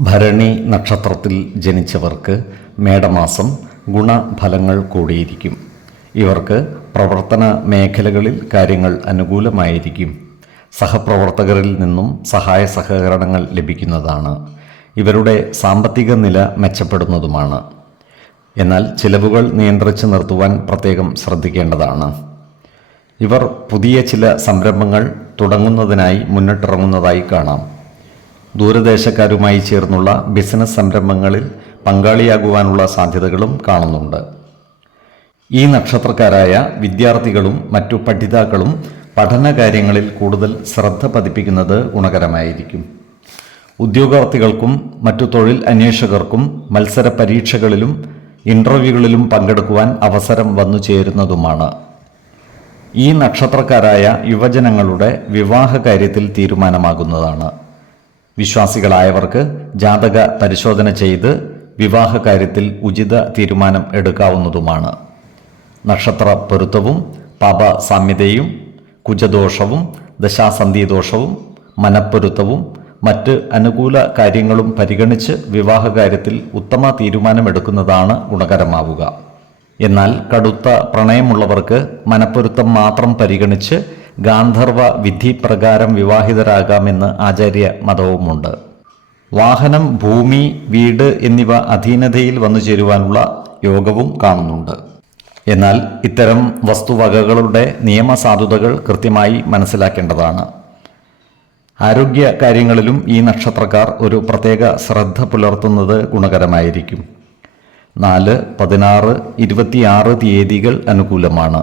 ഭരണി നക്ഷത്രത്തിൽ ജനിച്ചവർക്ക് മേടമാസം ഗുണഫലങ്ങൾ കൂടിയിരിക്കും. ഇവർക്ക് പ്രവർത്തന മേഖലകളിൽ കാര്യങ്ങൾ അനുകൂലമായിരിക്കും. സഹപ്രവർത്തകരിൽ നിന്നും സഹായ സഹകരണങ്ങൾ ലഭിക്കുന്നതാണ്. ഇവരുടെ സാമ്പത്തിക നില മെച്ചപ്പെടുന്നതുമാണ്. എന്നാൽ ചിലവുകൾ നിയന്ത്രിച്ച് നിർത്തുവാൻ പ്രത്യേകം ശ്രദ്ധിക്കേണ്ടതാണ്. ഇവർ പുതിയ ചില സംരംഭങ്ങൾ തുടങ്ങുന്നതിനായി മുന്നിട്ടിറങ്ങുന്നതായി കാണാം. ദൂരദേശക്കാരുമായി ചേർന്നുള്ള ബിസിനസ് സംരംഭങ്ങളിൽ പങ്കാളിയാകുവാനുള്ള സാധ്യതകളും കാണുന്നുണ്ട്. ഈ നക്ഷത്രക്കാരായ വിദ്യാർത്ഥികളും മറ്റു പഠിതാക്കളും പഠനകാര്യങ്ങളിൽ കൂടുതൽ ശ്രദ്ധ പതിപ്പിക്കുന്നത് ഗുണകരമായിരിക്കും. ഉദ്യോഗാർത്ഥികൾക്കും മറ്റു തൊഴിൽ അന്വേഷകർക്കും മത്സര പരീക്ഷകളിലും ഇന്റർവ്യൂകളിലും പങ്കെടുക്കുവാൻ അവസരം വന്നു ചേരുന്നതുമാണ്. ഈ നക്ഷത്രക്കാരായ യുവജനങ്ങളുടെ വിവാഹ കാര്യത്തിൽ തീരുമാനമാകുന്നതാണ്. വിശ്വാസികളായവർക്ക് ജാതക പരിശോധന ചെയ്ത് വിവാഹ കാര്യത്തിൽ ഉചിത തീരുമാനം എടുക്കാവുന്നതുമാണ്. നക്ഷത്ര പൊരുത്തവും പാപ സാമ്യതയും കുജദോഷവും ദശാസന്ധി ദോഷവും മനപ്പൊരുത്തവും മറ്റ് അനുകൂല കാര്യങ്ങളും പരിഗണിച്ച് വിവാഹ കാര്യത്തിൽ ഉത്തമ തീരുമാനമെടുക്കുന്നതാണ് ഗുണകരമാവുക. എന്നാൽ കടുത്ത പ്രണയമുള്ളവർക്ക് മനപ്പൊരുത്തം മാത്രം പരിഗണിച്ച് ഗാന്ധർവ വിധി പ്രകാരം വിവാഹിതരാകാമെന്ന് ആചാര്യ മതവുമുണ്ട് വാഹനം ഭൂമി വീട് എന്നിവ അധീനതയിൽ വന്നു ചേരുവാനുള്ള യോഗവും കാണുന്നുണ്ട്. എന്നാൽ ഇത്തരം വസ്തുവകകളുടെ നിയമസാധുതകൾ കൃത്യമായി മനസ്സിലാക്കേണ്ടതാണ്. ആരോഗ്യ കാര്യങ്ങളിലും ഈ നക്ഷത്രക്കാർ ഒരു പ്രത്യേക ശ്രദ്ധ പുലർത്തുന്നത് ഗുണകരമായിരിക്കും. നാല് പതിനാറ് ഇരുപത്തിയാറ് തീയതികൾ അനുകൂലമാണ്.